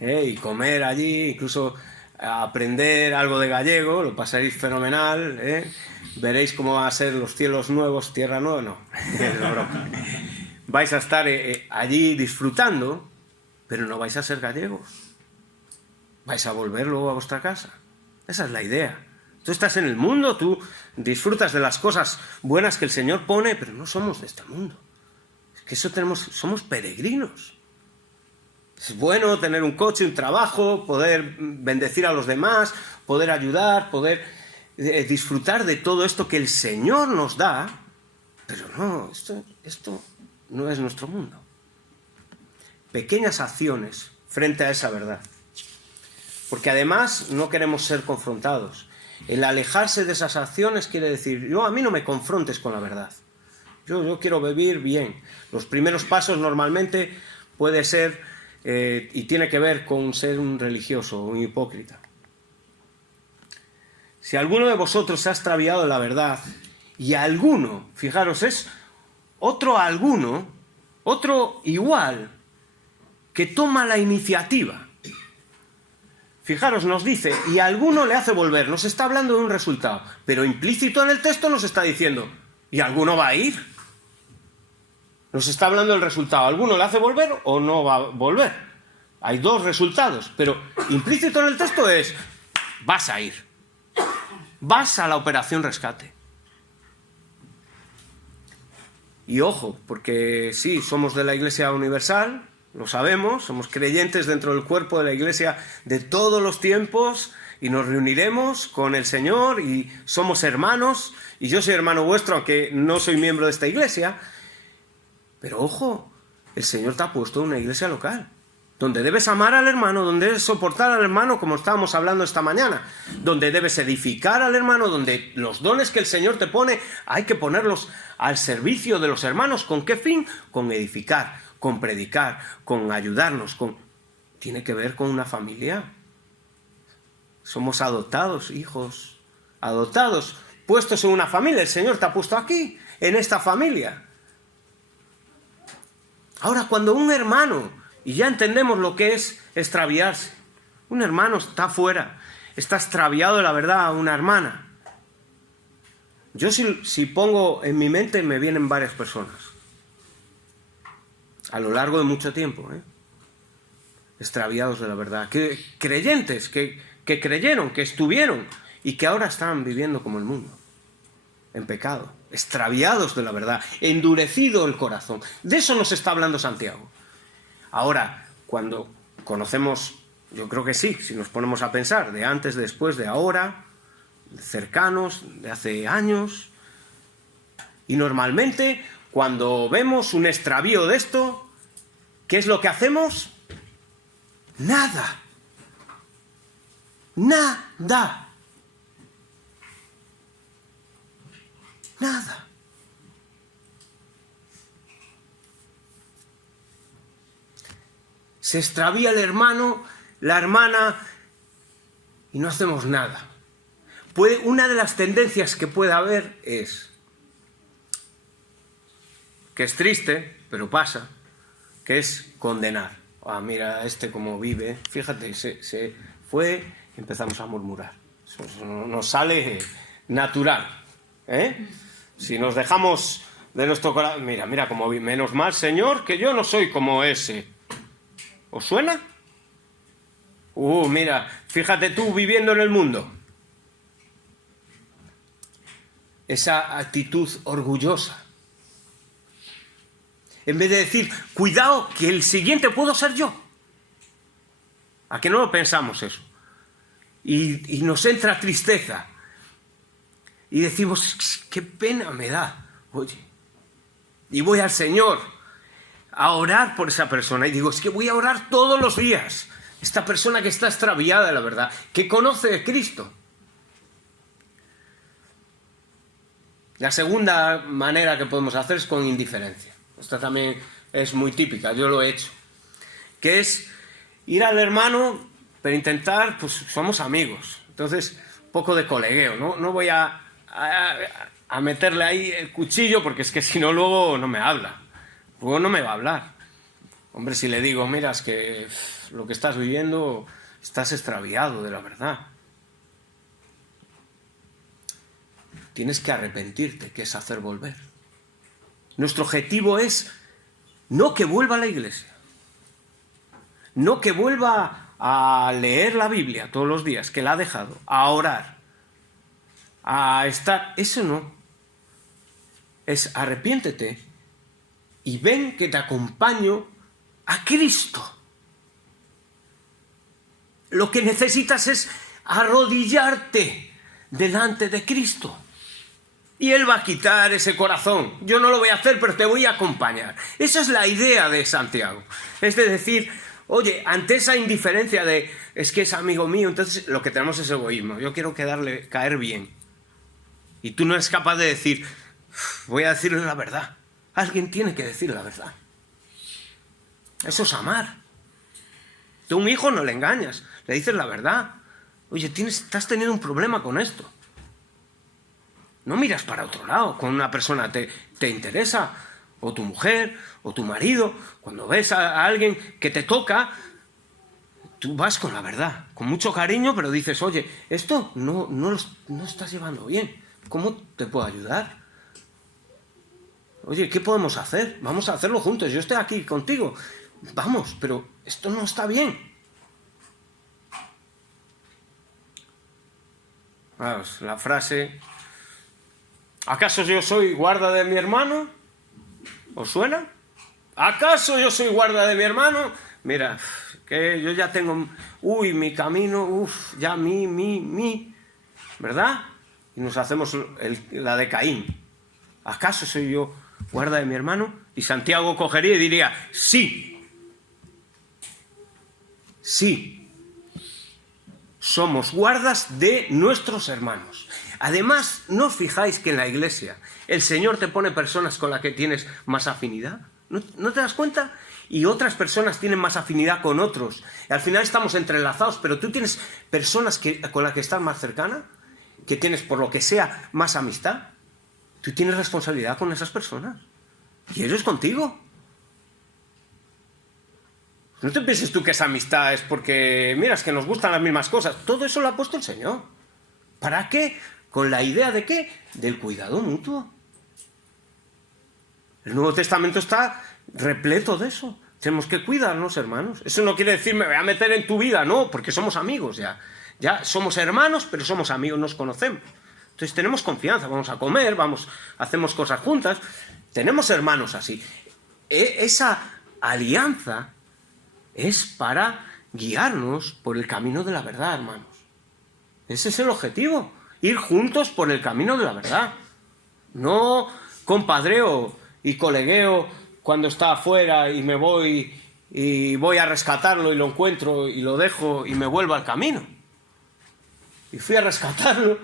y comer allí, incluso aprender algo de gallego, lo pasaréis fenomenal, veréis cómo van a ser los cielos nuevos, tierra nueva, no, es broma. Vais a estar allí disfrutando, pero no vais a ser gallegos. Vais a volver luego a vuestra casa. Esa es la idea. Tú estás en el mundo, tú disfrutas de las cosas buenas que el Señor pone, pero no somos de este mundo. Es que somos peregrinos. Es bueno tener un coche, un trabajo, poder bendecir a los demás, poder ayudar, poder disfrutar de todo esto que el Señor nos da, pero no, esto no es nuestro mundo. Pequeñas acciones frente a esa verdad. Porque además no queremos ser confrontados. El alejarse de esas acciones quiere decir, a mí no me confrontes con la verdad. Yo quiero vivir bien. Los primeros pasos normalmente puede ser, y tiene que ver con ser un religioso, un hipócrita. Si alguno de vosotros se ha extraviado de la verdad, y alguno, fijaros, es otro igual, que toma la iniciativa. Fijaros, nos dice, y a alguno le hace volver. Nos está hablando de un resultado, pero implícito en el texto nos está diciendo, ¿y alguno va a ir? Nos está hablando del resultado. ¿Alguno le hace volver o no va a volver? Hay dos resultados, pero implícito en el texto es, vas a ir. Vas a la operación rescate. Y ojo, porque sí, somos de la Iglesia Universal, lo sabemos, somos creyentes dentro del cuerpo de la Iglesia de todos los tiempos y nos reuniremos con el Señor y somos hermanos, y yo soy hermano vuestro aunque no soy miembro de esta iglesia, pero ojo, el Señor te ha puesto en una iglesia local, donde debes amar al hermano, donde debes soportar al hermano, como estábamos hablando esta mañana, donde debes edificar al hermano, donde los dones que el Señor te pone hay que ponerlos al servicio de los hermanos. ¿Con qué fin? Con edificar, con predicar, con ayudarnos, tiene que ver con una familia. Somos adoptados, hijos, adoptados, puestos en una familia. El Señor te ha puesto aquí, en esta familia. Ahora, cuando un hermano, y ya entendemos lo que es extraviarse, un hermano está fuera, está extraviado de la verdad, una hermana. Yo si pongo en mi mente me vienen varias personas. A lo largo de mucho tiempo, extraviados de la verdad, creyentes que creyeron, que estuvieron y que ahora están viviendo como el mundo, en pecado, extraviados de la verdad, endurecido el corazón. De eso nos está hablando Santiago. Ahora, cuando conocemos, yo creo que sí, si nos ponemos a pensar, de antes, de después, de ahora, cercanos, de hace años, y normalmente cuando vemos un extravío de esto, ¿qué es lo que hacemos? Nada. Nada. Nada. Se extravía el hermano, la hermana, y no hacemos nada. Una de las tendencias que puede haber es, que es triste, pero pasa, que es condenar. Mira, como vive, fíjate, se fue, empezamos a murmurar. Eso nos sale natural. Si nos dejamos de nuestro corazón, mira cómo vive, menos mal, Señor, que yo no soy como ese. ¿Os suena? Mira, fíjate tú viviendo en el mundo. Esa actitud orgullosa. En vez de decir, cuidado, que el siguiente puedo ser yo. ¿A qué no lo pensamos eso? Y nos entra tristeza. Y decimos, qué pena me da. Oye, Y voy al Señor a orar por esa persona. Y digo, es que voy a orar todos los días. Esta persona que está extraviada de la verdad, que conoce a Cristo. La segunda manera que podemos hacer es con indiferencia. Esta también es muy típica, yo lo he hecho. Que es ir al hermano, pero intentar, pues somos amigos. Entonces, poco de colegueo, ¿no? No voy a meterle ahí el cuchillo, porque es que si no luego no me habla. Luego no me va a hablar. Hombre, si le digo, mira, es que lo que estás viviendo, estás extraviado de la verdad. Tienes que arrepentirte, que es hacer volver. Nuestro objetivo es no que vuelva a la iglesia, no que vuelva a leer la Biblia todos los días, que la ha dejado, a orar, a estar... Eso no. Es arrepiéntete y ven que te acompaño a Cristo. Lo que necesitas es arrodillarte delante de Cristo. Y Él va a quitar ese corazón. Yo no lo voy a hacer, pero te voy a acompañar. Esa es la idea de Santiago. Es de decir, oye, ante esa indiferencia de, es que es amigo mío, entonces lo que tenemos es egoísmo. Yo quiero caer bien. Y tú no eres capaz de decir, voy a decirle la verdad. Alguien tiene que decir la verdad. Eso es amar. Tú a un hijo no le engañas, le dices la verdad. Oye, estás teniendo un problema con esto. No miras para otro lado. Cuando una persona te interesa, o tu mujer, o tu marido, cuando ves a alguien que te toca, tú vas con la verdad, con mucho cariño, pero dices, oye, esto no lo estás llevando bien. ¿Cómo te puedo ayudar? Oye, ¿qué podemos hacer? Vamos a hacerlo juntos. Yo estoy aquí contigo. Vamos, pero esto no está bien. Vamos, la frase... ¿Acaso yo soy guarda de mi hermano? ¿Os suena? ¿Acaso yo soy guarda de mi hermano? Mira, que yo ya tengo... mi camino, ya mi... ¿Verdad? Y nos hacemos la de Caín. ¿Acaso soy yo guarda de mi hermano? Y Santiago cogería y diría, sí. Sí. Somos guardas de nuestros hermanos. Además, ¿no os fijáis que en la iglesia el Señor te pone personas con las que tienes más afinidad? ¿No te das cuenta? Y otras personas tienen más afinidad con otros. Y al final estamos entrelazados, pero tú tienes personas con las que estás más cercana, que tienes por lo que sea más amistad. Tú tienes responsabilidad con esas personas. Y ellos contigo. No te pienses tú que esa amistad es porque, mira, es que nos gustan las mismas cosas. Todo eso lo ha puesto el Señor. ¿Para qué? ¿Con la idea de qué? Del cuidado mutuo. El Nuevo Testamento está repleto de eso. Tenemos que cuidarnos, hermanos. Eso no quiere decir me voy a meter en tu vida, no, porque somos amigos ya. Ya somos hermanos, pero somos amigos, nos conocemos. Entonces tenemos confianza, vamos a comer, hacemos cosas juntas. Tenemos hermanos así. Esa alianza es para guiarnos por el camino de la verdad, hermanos. Ese es el objetivo. Ir juntos por el camino de la verdad. No compadreo y colegueo cuando está afuera y me voy a rescatarlo y lo encuentro y lo dejo y me vuelvo al camino. Y fui a rescatarlo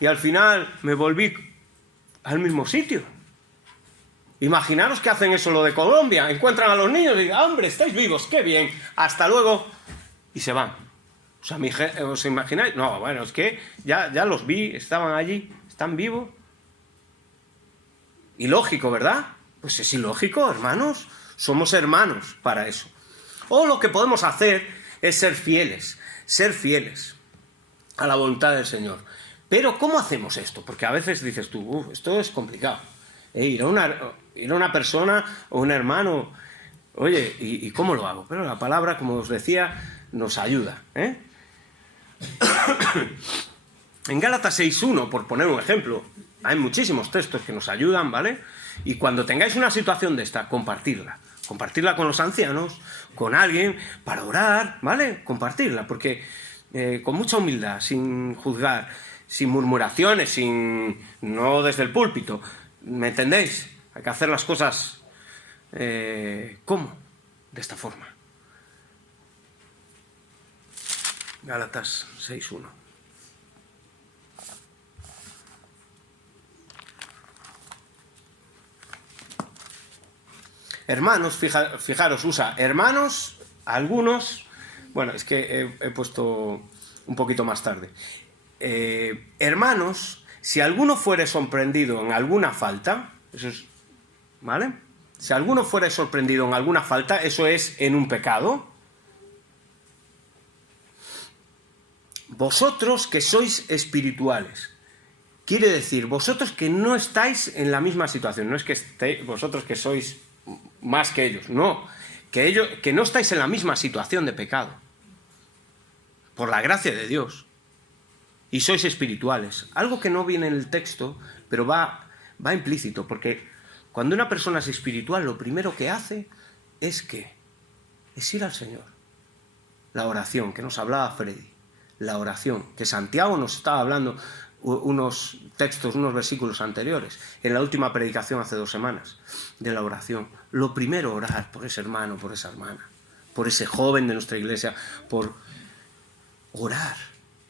y al final me volví al mismo sitio. Imaginaros que hacen eso lo de Colombia. Encuentran a los niños y digan, hombre, estáis vivos, qué bien, hasta luego. Y se van. ¿Os imagináis? No, bueno, es que ya los vi, estaban allí, están vivos. Ilógico, ¿verdad? Pues es ilógico, hermanos. Somos hermanos para eso. O lo que podemos hacer es ser fieles a la voluntad del Señor. Pero ¿cómo hacemos esto? Porque a veces dices tú, esto es complicado. Ir a una persona o un hermano, oye, ¿y cómo lo hago? Pero la palabra, como os decía, nos ayuda, ¿eh? En Gálatas 6.1, por poner un ejemplo, hay muchísimos textos que nos ayudan, ¿vale? Y cuando tengáis una situación de esta, compartirla con los ancianos, con alguien, para orar, ¿vale? Compartirla, porque con mucha humildad, sin juzgar, sin murmuraciones, no desde el púlpito, ¿me entendéis? Hay que hacer las cosas, ¿cómo? De esta forma. Gálatas 6:1. Hermanos, fijaros, usa hermanos, algunos, bueno, es que he puesto un poquito más tarde. Hermanos, si alguno fuere sorprendido en alguna falta, eso es, ¿vale? Si alguno fuere sorprendido en alguna falta, eso es en un pecado. Vosotros que sois espirituales, quiere decir, vosotros que no estáis en la misma situación, no es que estéis, vosotros que sois más que ellos, no, que no estáis en la misma situación de pecado, por la gracia de Dios, y sois espirituales, algo que no viene en el texto, pero va implícito, porque cuando una persona es espiritual, lo primero que hace es ir al Señor. La oración, que nos hablaba Freddy, la oración, que Santiago nos estaba hablando unos textos, unos versículos anteriores, en la última predicación hace 2 semanas, de la oración. Lo primero, orar por ese hermano, por esa hermana, por ese joven de nuestra iglesia, por orar.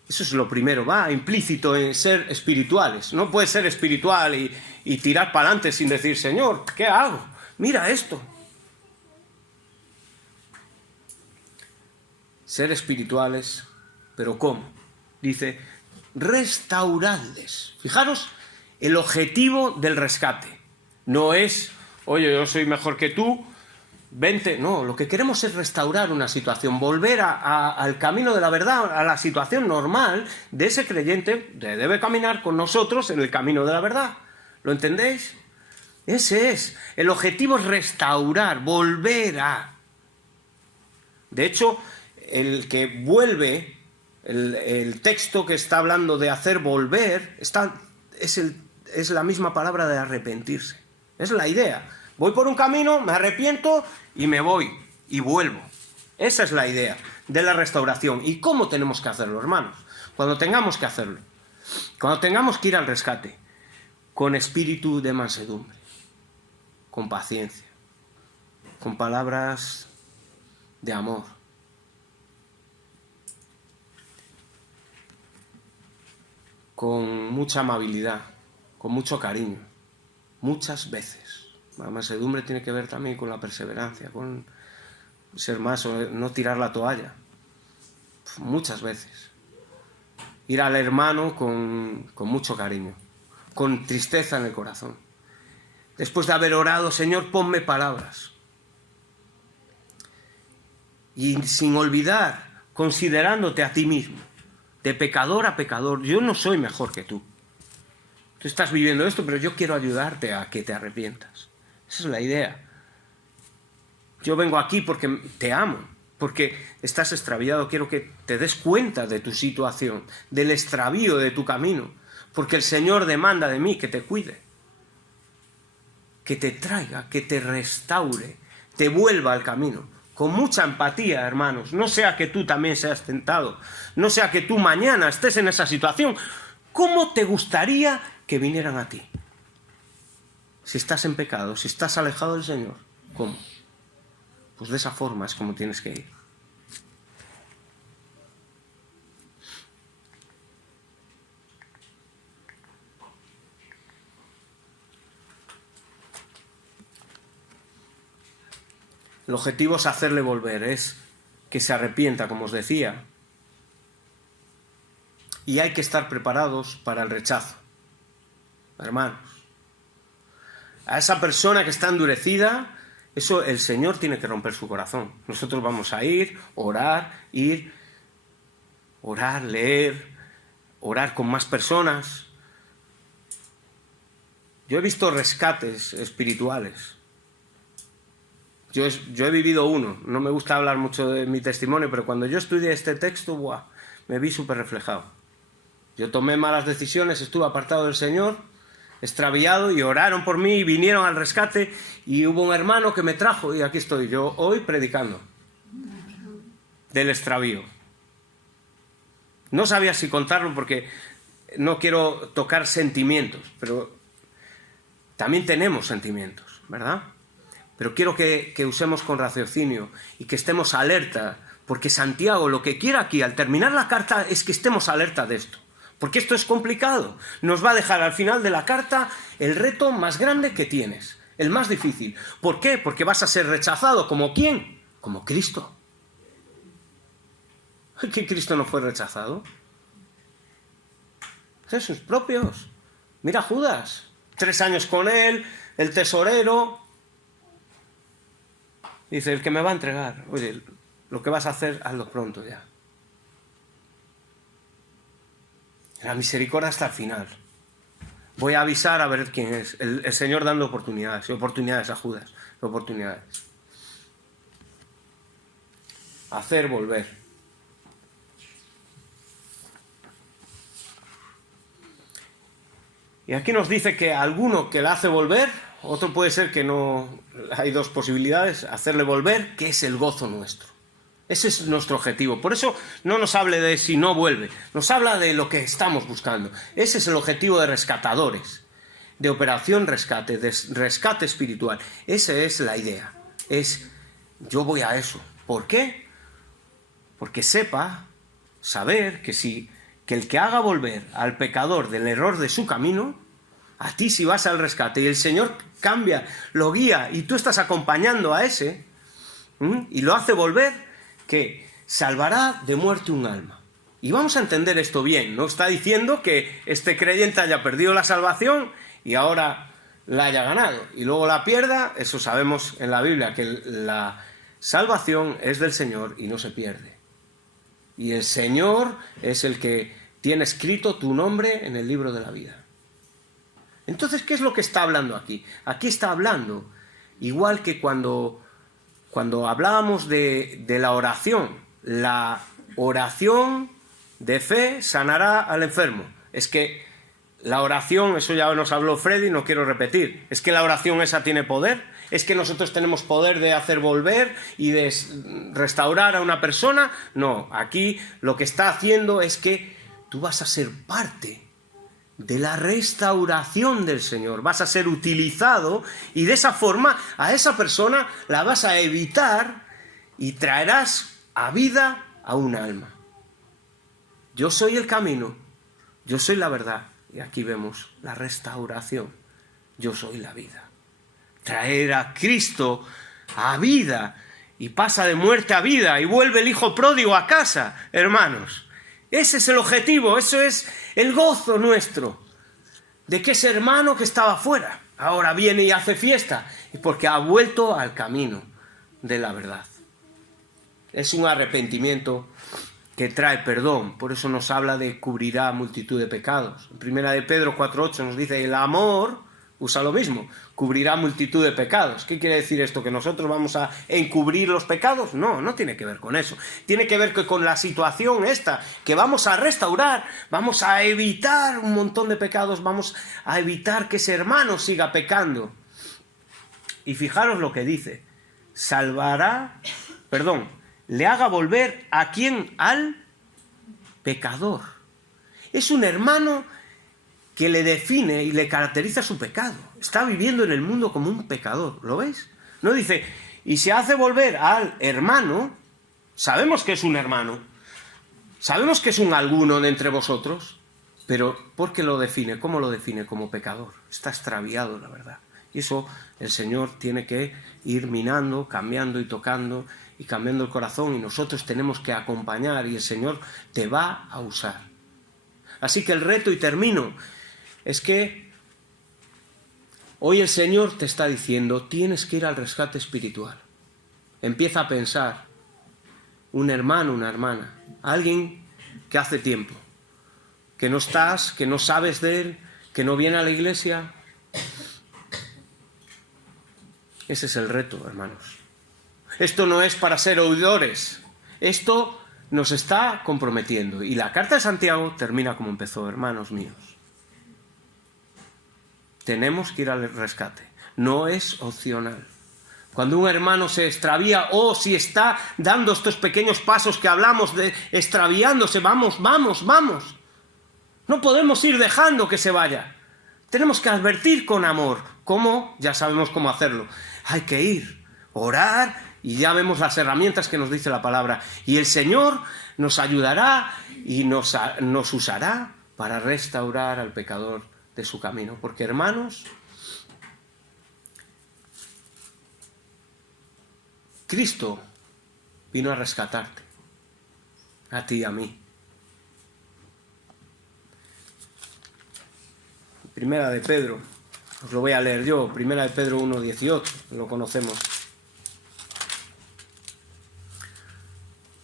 Eso es lo primero, va implícito en ser espirituales. No puedes ser espiritual y tirar para adelante sin decir, Señor, ¿qué hago? Mira esto. Ser espirituales, ¿pero cómo? Dice, restauradles. Fijaros, el objetivo del rescate no es, oye, yo soy mejor que tú, vente. No, lo que queremos es restaurar una situación, volver al camino de la verdad, a la situación normal de ese creyente que debe caminar con nosotros en el camino de la verdad. ¿Lo entendéis? Ese es. El objetivo es restaurar, volver a. De hecho, el que vuelve, el texto que está hablando de hacer volver, es la misma palabra de arrepentirse. Es la idea. Voy por un camino, me arrepiento y me voy y vuelvo. Esa es la idea de la restauración. ¿Y cómo tenemos que hacerlo, hermanos? Cuando tengamos que hacerlo, cuando tengamos que ir al rescate, con espíritu de mansedumbre, con paciencia, con palabras de amor, con mucha amabilidad, con mucho cariño, muchas veces. La mansedumbre tiene que ver también con la perseverancia, con ser más, no tirar la toalla. Muchas veces. Ir al hermano con mucho cariño, con tristeza en el corazón. Después de haber orado, Señor, ponme palabras. Y sin olvidar, considerándote a ti mismo, de pecador a pecador. Yo no soy mejor que tú. Tú estás viviendo esto, pero yo quiero ayudarte a que te arrepientas. Esa es la idea. Yo vengo aquí porque te amo, porque estás extraviado. Quiero que te des cuenta de tu situación, del extravío de tu camino, porque el Señor demanda de mí que te cuide, que te traiga, que te restaure, te vuelva al camino. Con mucha empatía, hermanos. No sea que tú también seas tentado, no sea que tú mañana estés en esa situación. ¿Cómo te gustaría que vinieran a ti? Si estás en pecado, si estás alejado del Señor, ¿cómo? Pues de esa forma es como tienes que ir. El objetivo es hacerle volver, es que se arrepienta, como os decía. Y hay que estar preparados para el rechazo, hermanos. A esa persona que está endurecida, eso el Señor tiene que romper su corazón. Nosotros vamos a ir, orar, leer, orar con más personas. Yo he visto rescates espirituales. Yo he vivido uno. No me gusta hablar mucho de mi testimonio, pero cuando yo estudié este texto, me vi súper reflejado. Yo tomé malas decisiones, estuve apartado del Señor, extraviado, y oraron por mí y vinieron al rescate, y hubo un hermano que me trajo y aquí estoy yo hoy predicando del extravío. No sabía si contarlo porque no quiero tocar sentimientos, pero También tenemos sentimientos, ¿verdad? Pero quiero que usemos con raciocinio y que estemos alerta, porque Santiago lo que quiere aquí al terminar la carta es que estemos alerta de esto. Porque esto es complicado. Nos va a dejar al final de la carta el reto más grande que tienes, el más difícil. ¿Por qué? Porque vas a ser rechazado. ¿Como quién? Como Cristo. ¿Que Cristo no fue rechazado? Sus propios. Mira Judas, 3 años con él, el tesorero. Dice, el que me va a entregar. Oye, lo que vas a hacer, hazlo pronto ya. La misericordia hasta el final. Voy a avisar a ver quién es. El Señor dando oportunidades. Y oportunidades a Judas. Oportunidades. Hacer volver. Y aquí nos dice que alguno que la hace volver, otro puede ser que no. Hay 2 posibilidades. Hacerle volver, que es el gozo nuestro. Ese es nuestro objetivo. Por eso no nos hable de si no vuelve. Nos habla de lo que estamos buscando. Ese es el objetivo de rescatadores. De operación rescate, de rescate espiritual. Esa es la idea. Yo voy a eso. ¿Por qué? Porque saber que el que haga volver al pecador del error de su camino, a ti si vas al rescate y el Señor cambia, lo guía y tú estás acompañando a ese y lo hace volver, que salvará de muerte un alma. Y vamos a entender esto bien. No está diciendo que este creyente haya perdido la salvación y ahora la haya ganado y luego la pierda. Eso sabemos en la Biblia, que la salvación es del Señor y no se pierde. Y el Señor es el que tiene escrito tu nombre en el libro de la vida. Entonces, ¿qué es lo que está hablando aquí? Aquí está hablando, igual que cuando hablábamos de la oración de fe sanará al enfermo. Es que la oración, eso ya nos habló Freddy, no quiero repetir, es que la oración esa tiene poder, es que nosotros tenemos poder de hacer volver y de restaurar a una persona. No, aquí lo que está haciendo es que tú vas a ser parte de la restauración del Señor, vas a ser utilizado y de esa forma a esa persona la vas a evitar y traerás a vida a un alma. Yo soy el camino, yo soy la verdad y aquí vemos la restauración. Yo soy la vida. Traer a Cristo a vida y pasa de muerte a vida y vuelve el hijo pródigo a casa, hermanos. Ese es el objetivo, eso es el gozo nuestro, de que ese hermano que estaba fuera, ahora viene y hace fiesta, porque ha vuelto al camino de la verdad. Es un arrepentimiento que trae perdón, por eso nos habla de cubrirá multitud de pecados. En 1 de Pedro 4:8 nos dice, el amor usa lo mismo, cubrirá multitud de pecados. ¿Qué quiere decir esto? ¿Que nosotros vamos a encubrir los pecados? No, no tiene que ver con eso. Tiene que ver con la situación esta, que vamos a restaurar, vamos a evitar un montón de pecados, vamos a evitar que ese hermano siga pecando. Y fijaros lo que dice, le haga volver ¿a quién? Al pecador. Es un hermano que le define y le caracteriza su pecado. Está viviendo en el mundo como un pecador, ¿lo veis? No dice, y se hace volver al hermano, sabemos que es un hermano, sabemos que es un alguno de entre vosotros, pero ¿por qué lo define? ¿Cómo lo define? Como pecador. Está extraviado, la verdad. Y eso el Señor tiene que ir minando, cambiando y tocando y cambiando el corazón, y nosotros tenemos que acompañar y el Señor te va a usar. Así que el reto, y termino, es que hoy el Señor te está diciendo, tienes que ir al rescate espiritual. Empieza a pensar, un hermano, una hermana, alguien que hace tiempo, que no estás, que no sabes de él, que no viene a la iglesia. Ese es el reto, hermanos. Esto no es para ser oidores, esto nos está comprometiendo. Y la carta de Santiago termina como empezó, hermanos míos. Tenemos que ir al rescate, no es opcional. Cuando un hermano se extravía o si está dando estos pequeños pasos que hablamos de extraviándose, vamos. No podemos ir dejando que se vaya. Tenemos que advertir con amor, ¿Cómo? Ya sabemos cómo hacerlo. Hay que ir, orar, y ya vemos las herramientas que nos dice la palabra. Y el Señor nos ayudará y nos usará para restaurar al pecador de su camino. Porque, hermanos, Cristo vino a rescatarte, a ti y a mí. Primera de Pedro, os lo voy a leer yo, Primera de Pedro 1:18, lo conocemos.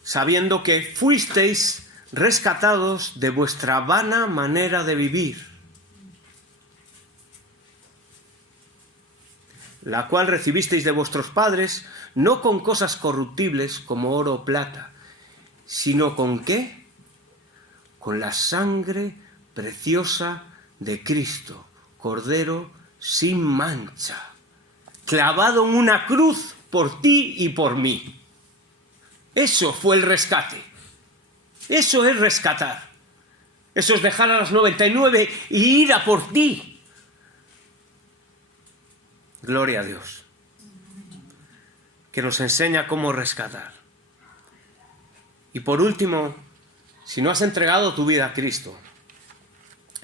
Sabiendo que fuisteis rescatados de vuestra vana manera de vivir, la cual recibisteis de vuestros padres, no con cosas corruptibles como oro o plata, sino con ¿qué? Con la sangre preciosa de Cristo, Cordero sin mancha, clavado en una cruz por ti y por mí. Eso fue el rescate. Eso es rescatar. Eso es dejar a las 99 y ir a por ti. Gloria a Dios, que nos enseña cómo rescatar. Y por último, si no has entregado tu vida a Cristo,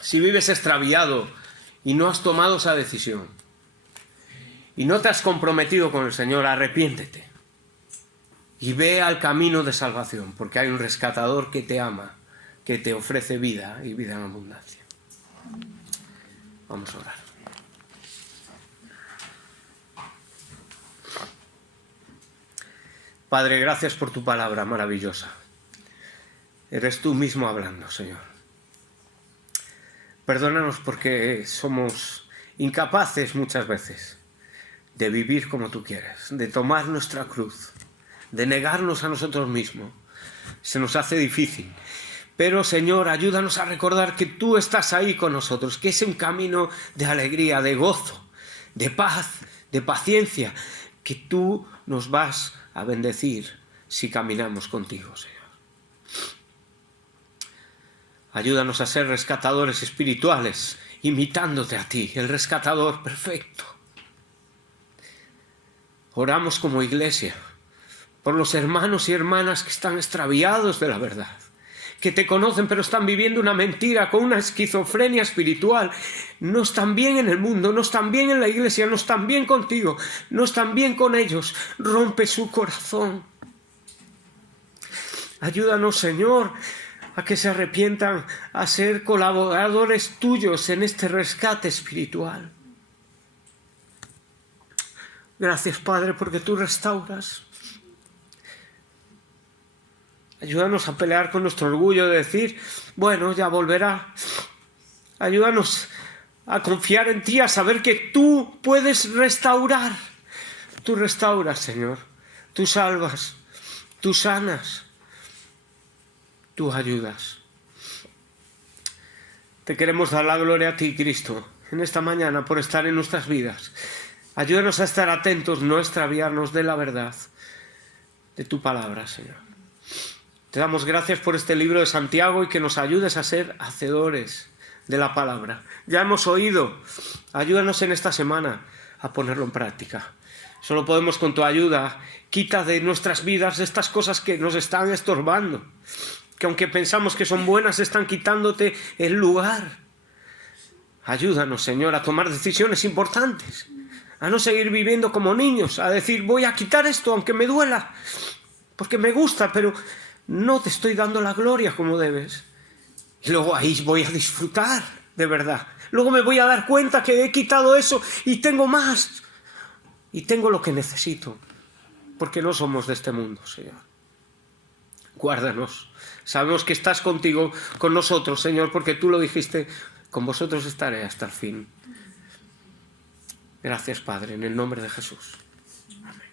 si vives extraviado y no has tomado esa decisión, y no te has comprometido con el Señor, arrepiéntete y ve al camino de salvación, porque hay un rescatador que te ama, que te ofrece vida y vida en abundancia. Vamos a orar. Padre, gracias por tu palabra maravillosa. Eres tú mismo hablando, Señor. Perdónanos porque somos incapaces muchas veces de vivir como tú quieres, de tomar nuestra cruz, de negarnos a nosotros mismos. Se nos hace difícil. Pero, Señor, ayúdanos a recordar que tú estás ahí con nosotros, que es un camino de alegría, de gozo, de paz, de paciencia, que tú nos vas a bendecir si caminamos contigo, Señor. Ayúdanos a ser rescatadores espirituales, imitándote a ti, el rescatador perfecto. Oramos como iglesia por los hermanos y hermanas que están extraviados de la verdad, que te conocen pero están viviendo una mentira, con una esquizofrenia espiritual. No están bien en el mundo, no están bien en la iglesia, no están bien contigo, no están bien con ellos. Rompe su corazón. Ayúdanos, Señor, a que se arrepientan, a ser colaboradores tuyos en este rescate espiritual. Gracias, Padre, porque tú restauras. Ayúdanos a pelear con nuestro orgullo de decir, bueno, ya volverá. Ayúdanos a confiar en ti, a saber que tú puedes restaurar. Tú restauras, Señor. Tú salvas. Tú sanas. Tú ayudas. Te queremos dar la gloria a ti, Cristo, en esta mañana por estar en nuestras vidas. Ayúdanos a estar atentos, no extraviarnos de la verdad, de tu palabra, Señor. Te damos gracias por este libro de Santiago y que nos ayudes a ser hacedores de la palabra. Ya hemos oído, ayúdanos en esta semana a ponerlo en práctica. Solo podemos con tu ayuda. Quita de nuestras vidas estas cosas que nos están estorbando, que aunque pensamos que son buenas, están quitándote el lugar. Ayúdanos, Señor, a tomar decisiones importantes, a no seguir viviendo como niños, a decir, voy a quitar esto aunque me duela, porque me gusta, pero no te estoy dando la gloria como debes. Y luego ahí voy a disfrutar, de verdad. Luego me voy a dar cuenta que he quitado eso y tengo más. Y tengo lo que necesito, porque no somos de este mundo, Señor. Guárdanos. Sabemos que estás contigo, con nosotros, Señor, porque tú lo dijiste, con vosotros estaré hasta el fin. Gracias, Padre, en el nombre de Jesús. Amén.